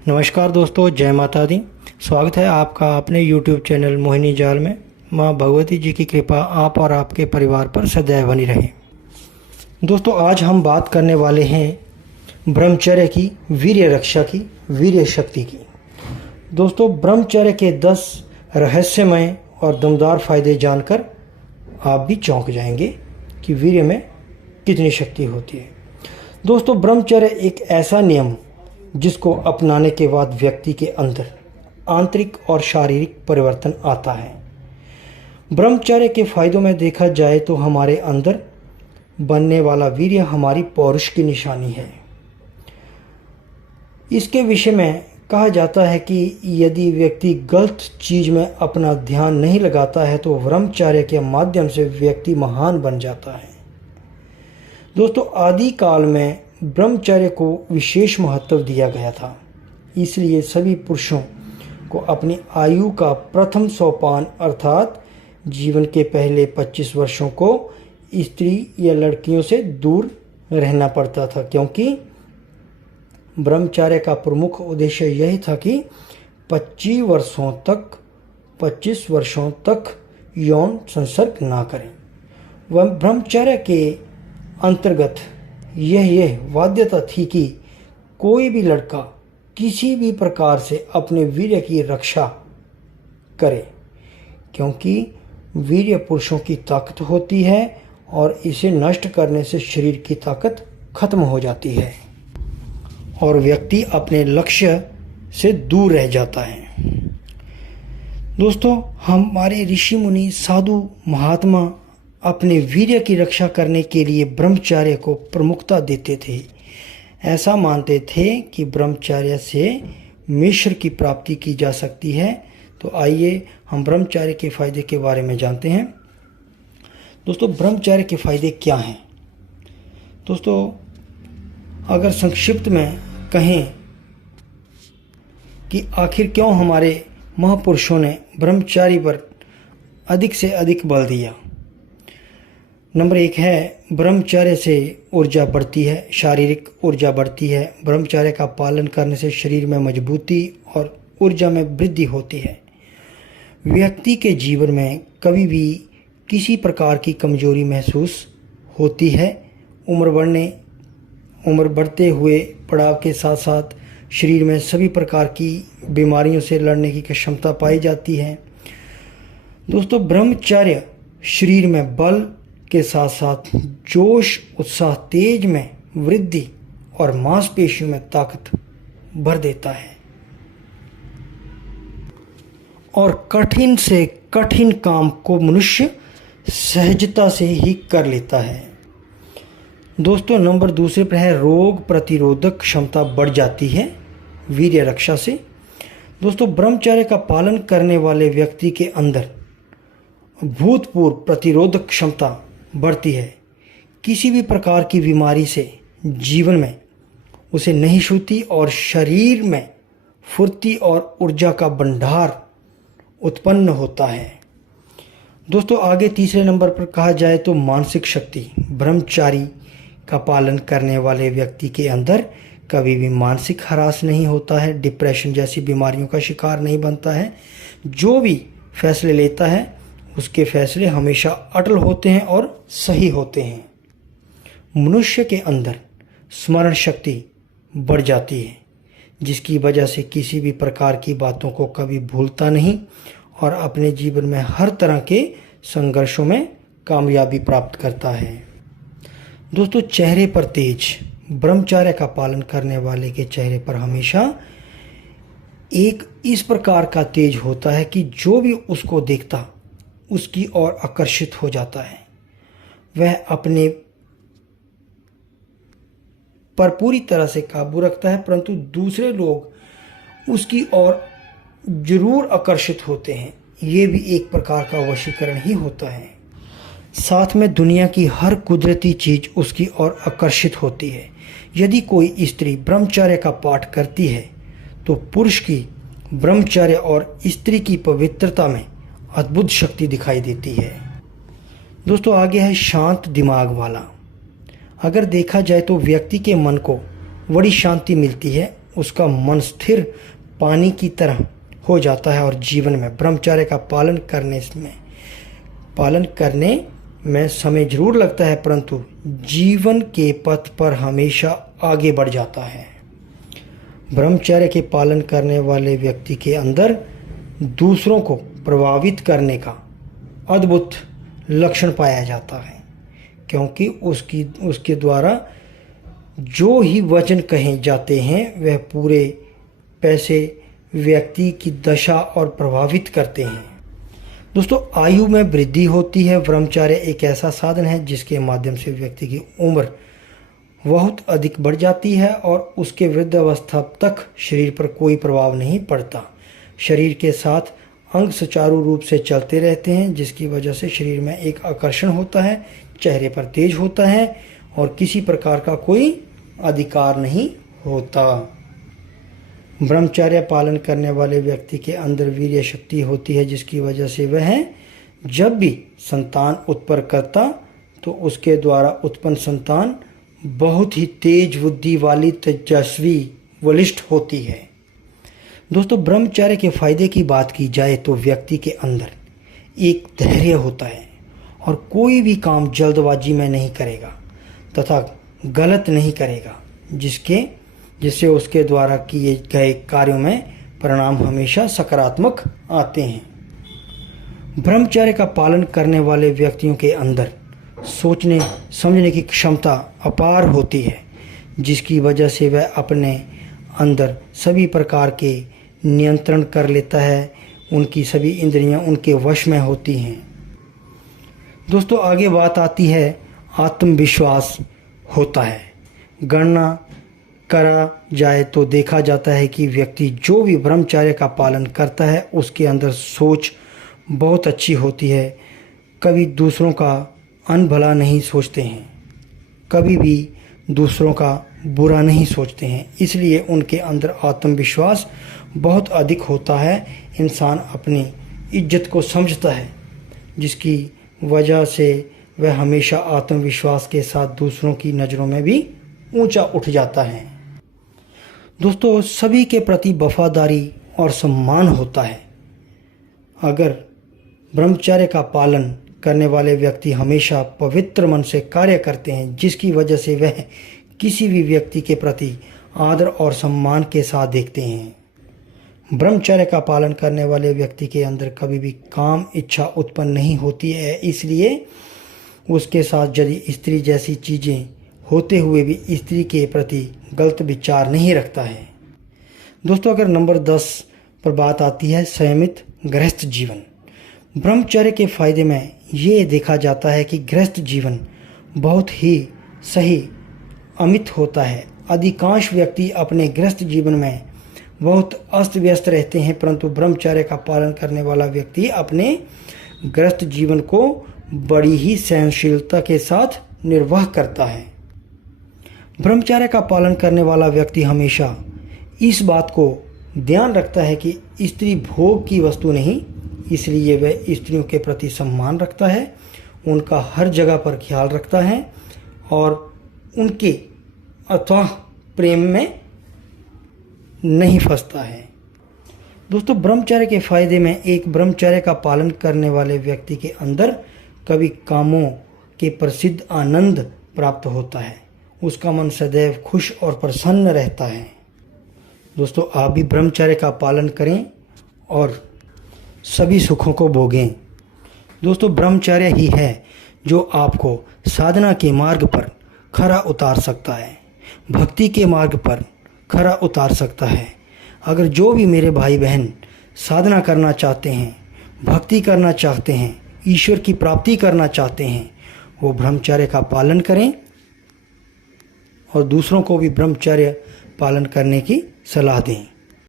नमस्कार दोस्तों, जय माता दी। स्वागत है आपका अपने YouTube चैनल मोहिनी जाल में। माँ भगवती जी की कृपा आप और आपके परिवार पर सदैव बनी रहे। दोस्तों, आज हम बात करने वाले हैं ब्रह्मचर्य की, वीर्य रक्षा की, वीर्य शक्ति की। दोस्तों, ब्रह्मचर्य के 10 रहस्यमय और दमदार फायदे जानकर आप भी चौंक जाएंगे कि वीर्य में कितनी शक्ति होती है। दोस्तों, ब्रह्मचर्य एक ऐसा नियम जिसको अपनाने के बाद व्यक्ति के अंदर आंतरिक और शारीरिक परिवर्तन आता है। ब्रह्मचर्य के फायदों में देखा जाए तो हमारे अंदर बनने वाला वीर्य हमारी पौरुष की निशानी है। इसके विषय में कहा जाता है कि यदि व्यक्ति गलत चीज में अपना ध्यान नहीं लगाता है तो ब्रह्मचर्य के माध्यम से व्यक्ति महान बन जाता है। दोस्तों, आदि काल में ब्रह्मचर्य को विशेष महत्व दिया गया था, इसलिए सभी पुरुषों को अपनी आयु का प्रथम सोपान अर्थात जीवन के पहले 25 वर्षों को स्त्री या लड़कियों से दूर रहना पड़ता था, क्योंकि ब्रह्मचर्य का प्रमुख उद्देश्य यही था कि 25 वर्षों तक यौन संसर्ग ना करें। वह ब्रह्मचर्य के अंतर्गत यह बाध्यता थी कि कोई भी लड़का किसी भी प्रकार से अपने वीर्य की रक्षा करे, क्योंकि वीर्य पुरुषों की ताकत होती है और इसे नष्ट करने से शरीर की ताकत खत्म हो जाती है और व्यक्ति अपने लक्ष्य से दूर रह जाता है। दोस्तों, हमारे ऋषि मुनि, साधु, महात्मा अपने वीर्य की रक्षा करने के लिए ब्रह्मचर्य को प्रमुखता देते थे। ऐसा मानते थे कि ब्रह्मचर्य से मिश्र की प्राप्ति की जा सकती है। तो आइए हम ब्रह्मचर्य के फायदे के बारे में जानते हैं। दोस्तों, ब्रह्मचर्य के फायदे क्या हैं? दोस्तों, अगर संक्षिप्त में कहें कि आखिर क्यों हमारे महापुरुषों ने ब्रह्मचर्य पर अधिक से अधिक बल दिया। नंबर 1 है, ब्रह्मचर्य से ऊर्जा बढ़ती है, शारीरिक ऊर्जा बढ़ती है। ब्रह्मचर्य का पालन करने से शरीर में मजबूती और ऊर्जा में वृद्धि होती है। व्यक्ति के जीवन में कभी भी किसी प्रकार की कमजोरी महसूस होती है। उम्र बढ़ते हुए पड़ाव के साथ साथ शरीर में सभी प्रकार की बीमारियों से लड़ने की क्षमता पाई जाती है। दोस्तों, ब्रह्मचर्य शरीर में बल के साथ साथ जोश, उत्साह, तेज में वृद्धि और मांसपेशियों में ताकत भर देता है और कठिन से कठिन काम को मनुष्य सहजता से ही कर लेता है। दोस्तों, नंबर 2 पर है, रोग प्रतिरोधक क्षमता बढ़ जाती है वीर्य रक्षा से। दोस्तों, ब्रह्मचर्य का पालन करने वाले व्यक्ति के अंदर भूतपूर्व प्रतिरोधक क्षमता बढ़ती है। किसी भी प्रकार की बीमारी से जीवन में उसे नहीं छूती और शरीर में फुर्ती और ऊर्जा का भंडार उत्पन्न होता है। दोस्तों, आगे 3 नंबर पर कहा जाए तो मानसिक शक्ति। ब्रह्मचर्य का पालन करने वाले व्यक्ति के अंदर कभी भी मानसिक हरास नहीं होता है, डिप्रेशन जैसी बीमारियों का शिकार नहीं बनता है। जो भी फैसले लेता है उसके फैसले हमेशा अटल होते हैं और सही होते हैं। मनुष्य के अंदर स्मरण शक्ति बढ़ जाती है, जिसकी वजह से किसी भी प्रकार की बातों को कभी भूलता नहीं और अपने जीवन में हर तरह के संघर्षों में कामयाबी प्राप्त करता है। दोस्तों, चेहरे पर तेज। ब्रह्मचर्य का पालन करने वाले के चेहरे पर हमेशा एक इस प्रकार का तेज होता है कि जो भी उसको देखता उसकी ओर आकर्षित हो जाता है। वह अपने पर पूरी तरह से काबू रखता है, परंतु दूसरे लोग उसकी ओर जरूर आकर्षित होते हैं। ये भी एक प्रकार का वशीकरण ही होता है। साथ में दुनिया की हर कुदरती चीज उसकी ओर आकर्षित होती है। यदि कोई स्त्री ब्रह्मचर्य का पाठ करती है तो पुरुष की ब्रह्मचर्य और स्त्री की पवित्रता में अद्भुत शक्ति दिखाई देती है। दोस्तों, आगे है शांत दिमाग वाला। अगर देखा जाए तो व्यक्ति के मन को बड़ी शांति मिलती है, उसका मन स्थिर पानी की तरह हो जाता है और जीवन में ब्रह्मचर्य का पालन करने में समय जरूर लगता है, परंतु जीवन के पथ पर हमेशा आगे बढ़ जाता है। ब्रह्मचर्य के पालन करने वाले व्यक्ति के अंदर दूसरों को प्रभावित करने का अद्भुत लक्षण पाया जाता है, क्योंकि उसके द्वारा जो ही वचन कहे जाते हैं वह पूरे पैसे व्यक्ति की दशा और प्रभावित करते हैं। दोस्तों, आयु में वृद्धि होती है। ब्रह्मचर्य एक ऐसा साधन है जिसके माध्यम से व्यक्ति की उम्र बहुत अधिक बढ़ जाती है और उसके वृद्धावस्था तक शरीर पर कोई प्रभाव नहीं पड़ता। शरीर के साथ अंग सुचारू रूप से चलते रहते हैं, जिसकी वजह से शरीर में एक आकर्षण होता है, चेहरे पर तेज होता है और किसी प्रकार का कोई अधिकार नहीं होता। ब्रह्मचर्य पालन करने वाले व्यक्ति के अंदर वीर्य शक्ति होती है, जिसकी वजह से वह जब भी संतान उत्पन्न करता तो उसके द्वारा उत्पन्न संतान बहुत ही तेज बुद्धि वाली, तेजस्वी, बलिष्ठ होती है। दोस्तों, ब्रह्मचर्य के फायदे की बात की जाए तो व्यक्ति के अंदर एक धैर्य होता है और कोई भी काम जल्दबाजी में नहीं करेगा तथा गलत नहीं करेगा, जिससे उसके द्वारा किए गए कार्यों में परिणाम हमेशा सकारात्मक आते हैं। ब्रह्मचर्य का पालन करने वाले व्यक्तियों के अंदर सोचने समझने की क्षमता अपार होती है, जिसकी वजह से वह अपने अंदर सभी प्रकार के नियंत्रण कर लेता है। उनकी सभी इंद्रियां उनके वश में होती हैं। दोस्तों, आगे बात आती है आत्मविश्वास होता है। गणना करा जाए तो देखा जाता है कि व्यक्ति जो भी ब्रह्मचर्य का पालन करता है उसके अंदर सोच बहुत अच्छी होती है। कभी दूसरों का अनभला नहीं सोचते हैं, कभी भी दूसरों का बुरा नहीं सोचते हैं, इसलिए उनके अंदर आत्मविश्वास बहुत अधिक होता है। इंसान अपनी इज्जत को समझता है, जिसकी वजह से वह हमेशा आत्मविश्वास के साथ दूसरों की नज़रों में भी ऊंचा उठ जाता है। दोस्तों, सभी के प्रति वफादारी और सम्मान होता है। अगर ब्रह्मचर्य का पालन करने वाले व्यक्ति हमेशा पवित्र मन से कार्य करते हैं, जिसकी वजह से वह किसी भी व्यक्ति के प्रति आदर और सम्मान के साथ देखते हैं। ब्रह्मचर्य का पालन करने वाले व्यक्ति के अंदर कभी भी काम इच्छा उत्पन्न नहीं होती है, इसलिए उसके साथ यदि स्त्री जैसी चीज़ें होते हुए भी स्त्री के प्रति गलत विचार नहीं रखता है। दोस्तों, अगर नंबर 10 पर बात आती है संयमित गृहस्थ जीवन। ब्रह्मचर्य के फायदे में ये देखा जाता है कि गृहस्थ जीवन बहुत ही सही अमित होता है। अधिकांश व्यक्ति अपने गृहस्थ जीवन में बहुत अस्त व्यस्त रहते हैं, परंतु ब्रह्मचर्य का पालन करने वाला व्यक्ति अपने गृहस्थ जीवन को बड़ी ही सहनशीलता के साथ निर्वाह करता है। ब्रह्मचर्य का पालन करने वाला व्यक्ति हमेशा इस बात को ध्यान रखता है कि स्त्री भोग की वस्तु नहीं, इसलिए वह स्त्रियों के प्रति सम्मान रखता है, उनका हर जगह पर ख्याल रखता है और उनके अथाह प्रेम में नहीं फंसता है। दोस्तों, ब्रह्मचर्य के फायदे में एक ब्रह्मचर्य का पालन करने वाले व्यक्ति के अंदर कभी कामों के प्रसिद्ध आनंद प्राप्त होता है। उसका मन सदैव खुश और प्रसन्न रहता है। दोस्तों, आप भी ब्रह्मचर्य का पालन करें और सभी सुखों को भोगें। दोस्तों, ब्रह्मचर्य ही है जो आपको साधना के मार्ग पर खरा उतार सकता है, भक्ति के मार्ग पर खरा उतार सकता है। अगर जो भी मेरे भाई बहन साधना करना चाहते हैं, भक्ति करना चाहते हैं, ईश्वर की प्राप्ति करना चाहते हैं, वो ब्रह्मचर्य का पालन करें और दूसरों को भी ब्रह्मचर्य पालन करने की सलाह दें।